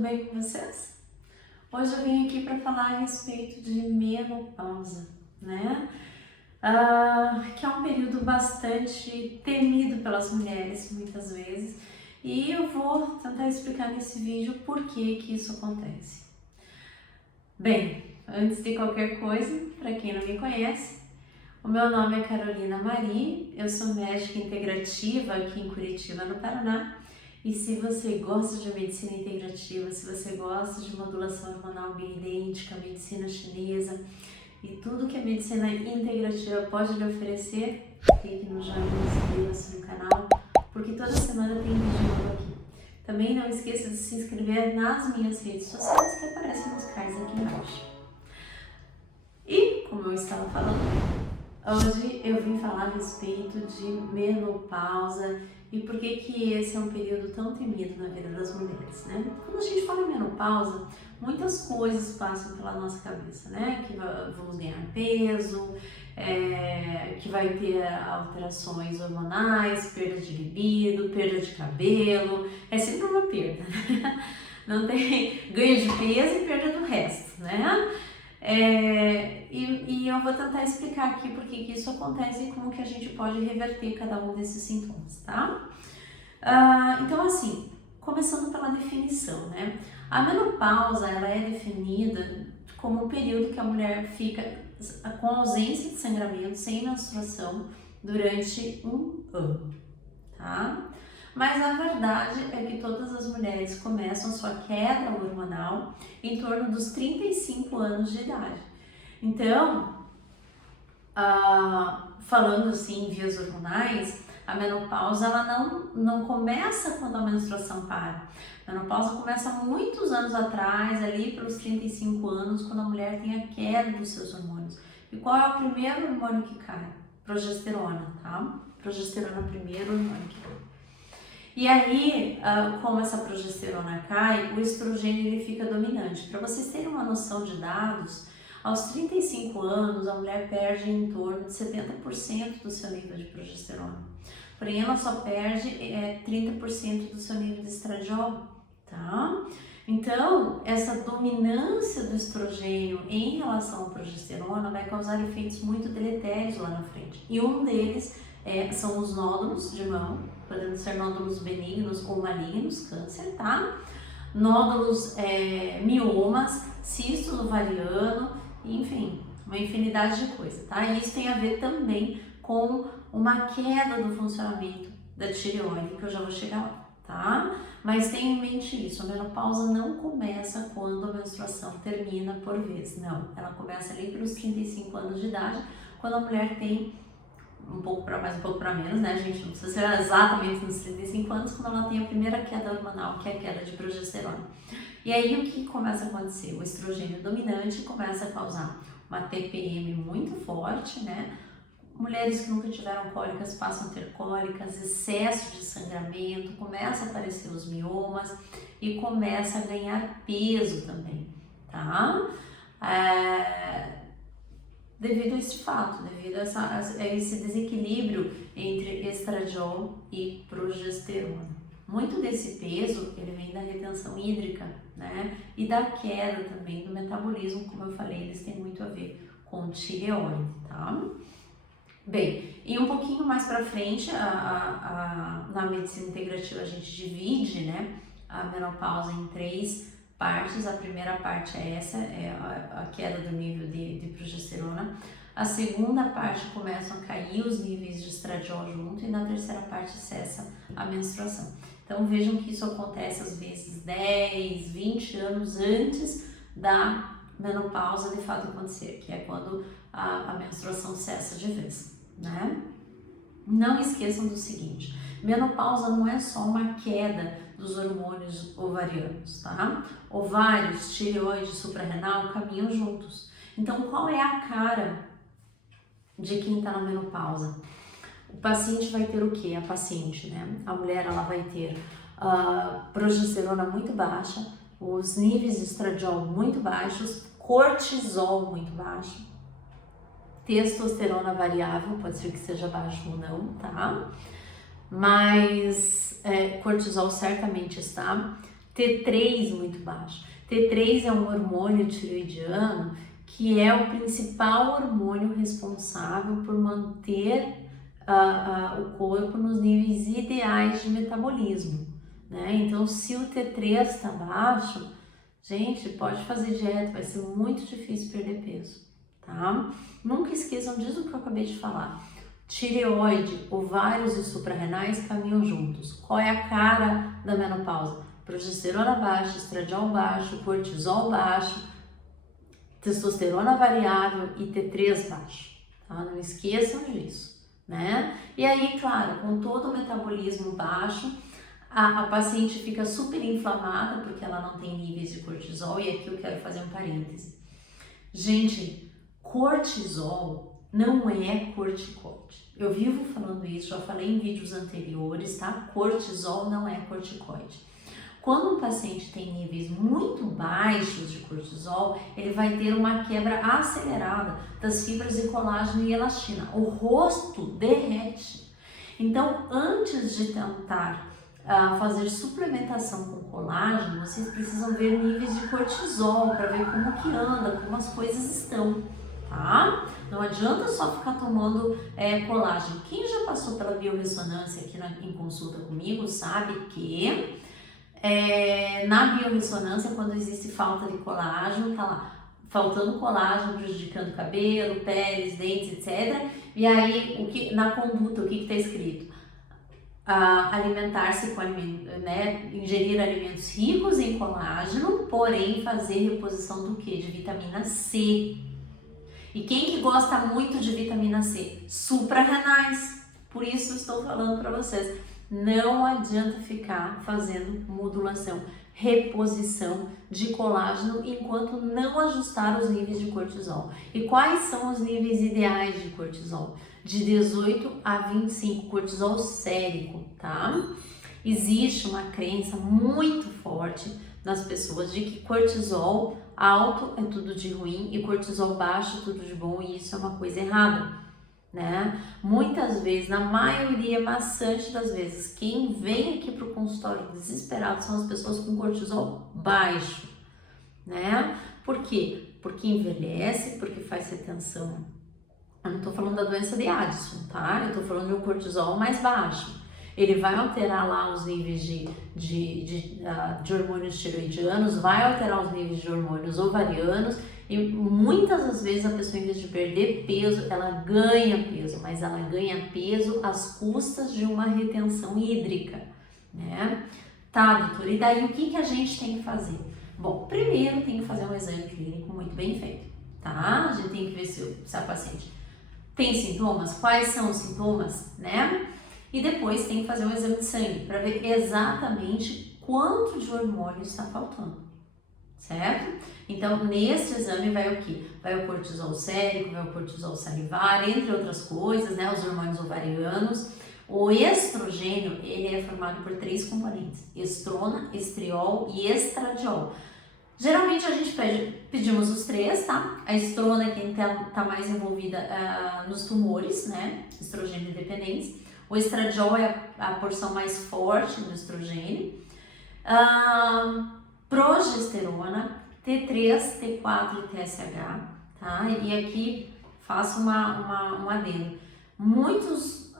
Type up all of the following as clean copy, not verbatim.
tudo bem com vocês? Hoje eu vim aqui para falar a respeito de menopausa, né? Que é um período bastante temido pelas mulheres, muitas vezes, e eu vou tentar explicar nesse vídeo por que isso acontece. Bem, antes de qualquer coisa, para quem não me conhece, o meu nome é Carolina Mari, eu sou médica integrativa aqui em Curitiba, no Paraná. E se você gosta de medicina integrativa, se você gosta de modulação hormonal bioidêntica, medicina chinesa e tudo que a medicina integrativa pode lhe oferecer, clique no joinha, inscreva-se no canal, porque toda semana tem vídeo novo aqui. Também não esqueça de se inscrever nas minhas redes sociais que aparecem nos cards aqui embaixo. E, como eu estava falando, hoje eu vim falar a respeito de menopausa e por que esse é um período tão temido na vida das mulheres, né? Quando a gente fala em menopausa, muitas coisas passam pela nossa cabeça, né? Que vamos ganhar peso, que vai ter alterações hormonais, perda de libido, perda de cabelo, é sempre uma perda, né? Não tem ganho de peso e perda do resto, né? E eu vou tentar explicar aqui por que isso acontece e como que a gente pode reverter cada um desses sintomas, tá? Então assim, começando pela definição, né? A menopausa, ela é definida como um período que a mulher fica com ausência de sangramento, sem menstruação, durante um ano, tá? Mas a verdade é que todas as mulheres começam sua queda hormonal em torno dos 35 anos de idade. Então, falando assim em vias hormonais, a menopausa ela não começa quando a menstruação para. A menopausa começa muitos anos atrás, ali pelos 35 anos, quando a mulher tem a queda dos seus hormônios. E qual é o primeiro hormônio que cai? Progesterona, tá? Progesterona é o primeiro hormônio que cai. E aí, como essa progesterona cai, o estrogênio ele fica dominante. Para vocês terem uma noção de dados, aos 35 anos a mulher perde em torno de 70% do seu nível de progesterona. Porém, ela só perde 30% do seu nível de estradiol, tá? Então, essa dominância do estrogênio em relação à progesterona vai causar efeitos muito deletérios lá na frente. E um deles são os nódulos de mão, podendo ser nódulos benignos ou malignos, câncer, tá? Nódulos, miomas, cistos ovariano, enfim, uma infinidade de coisas, tá? E isso tem a ver também com uma queda do funcionamento da tireoide, que eu já vou chegar lá, tá? Mas tenha em mente isso, a menopausa não começa quando a menstruação termina por vez, não. Ela começa ali pelos 35 anos de idade, quando a mulher tem um pouco para mais, um pouco para menos, né, gente? Não precisa ser exatamente nos 35 anos, quando ela tem a primeira queda hormonal, que é a queda de progesterona. E aí o que começa a acontecer? O estrogênio dominante começa a causar uma TPM muito forte, né? Mulheres que nunca tiveram cólicas passam a ter cólicas, excesso de sangramento, começa a aparecer os miomas e começa a ganhar peso também, tá? Devido a esse fato, devido a esse desequilíbrio entre estradiol e progesterona. Muito desse peso, ele vem da retenção hídrica, né? E da queda também do metabolismo, como eu falei, eles têm muito a ver com tireoide, tá? Bem, e um pouquinho mais para frente, na medicina integrativa a gente divide, né, a menopausa em 3 partes. A primeira parte é essa, é a queda do nível de progesterona. A segunda parte começam a cair os níveis de estradiol junto e na terceira parte cessa a menstruação. Então vejam que isso acontece às vezes 10, 20 anos antes da menopausa de fato acontecer, que é quando a menstruação cessa de vez, né? Não esqueçam do seguinte, menopausa não é só uma queda dos hormônios ovarianos, tá? Ovários, tireoide, suprarrenal caminham juntos. Então, qual é a cara de quem está na menopausa? O paciente vai ter o quê? A paciente, né? A mulher, ela vai ter progesterona muito baixa, os níveis de estradiol muito baixos, cortisol muito baixo, testosterona variável, pode ser que seja baixo ou não, tá? Mas cortisol certamente está. T3 muito baixo. T3 é um hormônio tiroidiano que é o principal hormônio responsável por manter o corpo nos níveis ideais de metabolismo, né? Então, se o T3 está baixo, gente, pode fazer dieta, vai ser muito difícil perder peso, tá? Nunca esqueçam disso que eu acabei de falar. Tireoide, ovários e suprarrenais caminham juntos. Qual é a cara da menopausa? Progesterona baixa, estradiol baixo, cortisol baixo, testosterona variável e T3 baixo, tá? Não esqueçam disso, né? E aí, claro, com todo o metabolismo baixo, a paciente fica super inflamada porque ela não tem níveis de cortisol, e aqui eu quero fazer um parêntese. Gente, cortisol não é corticoide. Eu vivo falando isso, já falei em vídeos anteriores, tá? Cortisol não é corticoide. Quando um paciente tem níveis muito baixos de cortisol, ele vai ter uma quebra acelerada das fibras de colágeno e elastina. O rosto derrete. Então, antes de tentar fazer suplementação com colágeno, vocês precisam ver níveis de cortisol para ver como que anda, como as coisas estão, tá? Não adianta só ficar tomando colágeno. Quem já passou pela biorressonância aqui em consulta comigo sabe que na biorressonância, quando existe falta de colágeno, tá lá faltando colágeno, prejudicando cabelo, peles, dentes, etc. E aí, na conduta, o que está escrito? Alimentar-se com ingerir alimentos ricos em colágeno, porém fazer reposição do que? De vitamina C. E quem que gosta muito de vitamina C? Suprarrenais. Por isso estou falando para vocês. Não adianta ficar fazendo modulação, reposição de colágeno enquanto não ajustar os níveis de cortisol. E quais são os níveis ideais de cortisol? De 18 a 25, cortisol sérico, tá? Existe uma crença muito forte nas pessoas de que cortisol alto é tudo de ruim e cortisol baixo é tudo de bom, e isso é uma coisa errada, né? Muitas vezes, na maioria maçante das vezes, quem vem aqui para o consultório desesperado são as pessoas com cortisol baixo, né? Por quê? Porque envelhece, porque faz retenção. Eu não estou falando da doença de Addison, tá? Eu estou falando de um cortisol mais baixo. Ele vai alterar lá os níveis de hormônios tiroidianos, vai alterar os níveis de hormônios ovarianos, e muitas das vezes a pessoa, em vez de perder peso, ela ganha peso, mas ela ganha peso às custas de uma retenção hídrica, né? Tá, doutora, e daí o que a gente tem que fazer? Bom, primeiro tem que fazer um exame clínico muito bem feito, tá? A gente tem que ver se a paciente tem sintomas, quais são os sintomas, né? E depois tem que fazer um exame de sangue para ver exatamente quanto de hormônio está faltando, certo? Então, nesse exame vai o quê? Vai o cortisol sérico, vai o cortisol salivar, entre outras coisas, né? Os hormônios ovarianos. O estrogênio, ele é formado por 3 componentes: estrona, estriol e estradiol. Geralmente a gente pedimos os 3, tá? A estrona é quem tá mais envolvida nos tumores, né? Estrogênio dependentes. O estradiol é a porção mais forte do estrogênio. Progesterona, T3, T4 e TSH, tá? E aqui faço um adendo. Muitos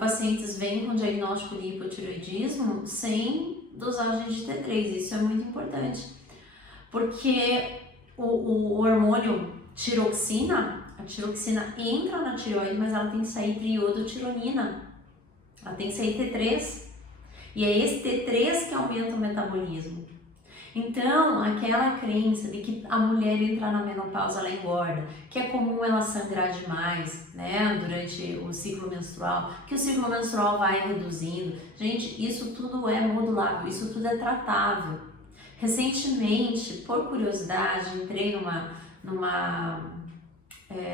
pacientes vêm com diagnóstico de hipotireoidismo sem dosagem de T3, isso é muito importante. Porque o hormônio tiroxina, a tiroxina entra na tireoide, mas ela tem que sair triodotironina, ela tem que sair T3, e é esse T3 que aumenta o metabolismo. Então, aquela crença de que a mulher entrar na menopausa ela engorda, que é comum ela sangrar demais, né, durante o ciclo menstrual, que o ciclo menstrual vai reduzindo, gente, isso tudo é modulável, isso tudo é tratável. Recentemente, por curiosidade, entrei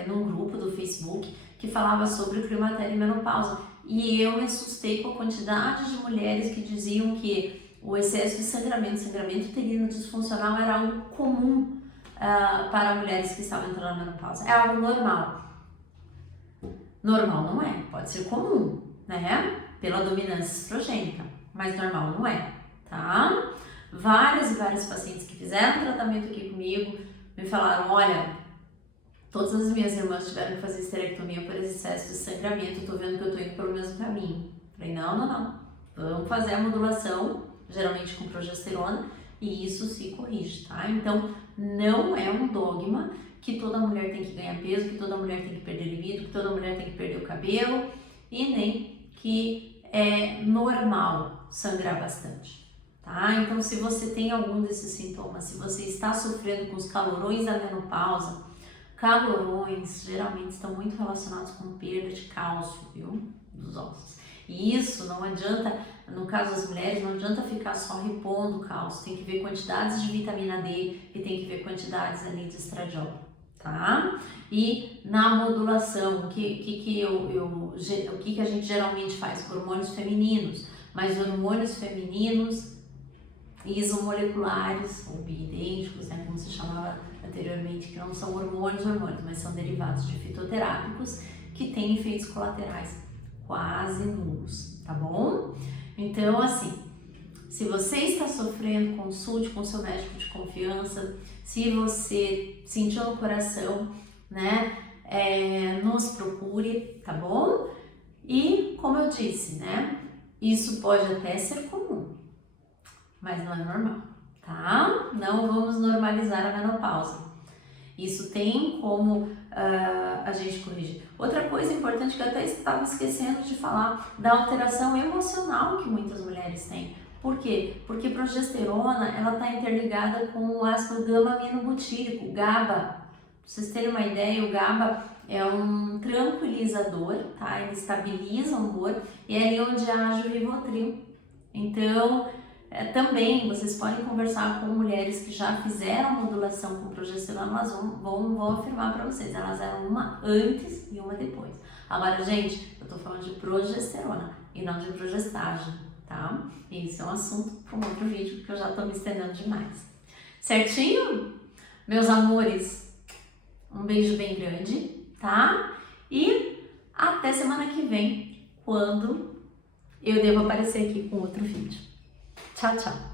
num grupo do Facebook que falava sobre o climatério e menopausa, e eu me assustei com a quantidade de mulheres que diziam que o excesso de sangramento uterino disfuncional era algo comum para mulheres que estavam entrando na menopausa. É algo normal. Normal não é, pode ser comum, né? Pela dominância estrogênica, mas normal não é, tá? Vários e vários pacientes que fizeram tratamento aqui comigo me falaram, olha, todas as minhas irmãs tiveram que fazer esterectomia por excesso de sangramento, eu tô vendo que eu tô indo pelo mesmo caminho. Falei, não, vamos fazer a modulação, geralmente com progesterona, e isso se corrige, tá? Então, não é um dogma que toda mulher tem que ganhar peso, que toda mulher tem que perder libido, que toda mulher tem que perder o cabelo, e nem que é normal sangrar bastante, tá? Então, se você tem algum desses sintomas, se você está sofrendo com os calorões da menopausa, calorões geralmente estão muito relacionados com perda de cálcio, viu? Dos ossos. E isso não adianta, no caso das mulheres, não adianta ficar só repondo cálcio, tem que ver quantidades de vitamina D e tem que ver quantidades ali de estradiol, tá? E na modulação, o que a gente geralmente faz? Hormônios femininos, mas hormônios femininos isomoleculares ou bioidênticos, né, como se chamava anteriormente, que não são hormônios, mas são derivados de fitoterápicos que têm efeitos colaterais quase nulos, tá bom? Então, assim, se você está sofrendo, consulte com seu médico de confiança. Se você sentiu no coração, né, nos procure, tá bom? E, como eu disse, né, isso pode até ser comum, mas não é normal, tá? Não vamos normalizar a menopausa. Isso tem como a gente corrigir. Outra coisa importante que eu até estava esquecendo de falar, da alteração emocional que muitas mulheres têm. Por quê? Porque progesterona, ela está interligada com o ácido gama-aminobutírico, o GABA. Pra vocês terem uma ideia, o GABA é um tranquilizador, tá? Ele estabiliza o humor e é ali onde age o Rivotril. Então, também vocês podem conversar com mulheres que já fizeram modulação com progesterona, elas vão afirmar para vocês, elas eram uma antes e uma depois. Agora, gente, eu tô falando de progesterona e não de progestagem, tá? Isso é um assunto para um outro vídeo que eu já tô me estendendo demais. Certinho? Meus amores, um beijo bem grande, tá? E até semana que vem, quando eu devo aparecer aqui com outro vídeo. Tchau, tchau!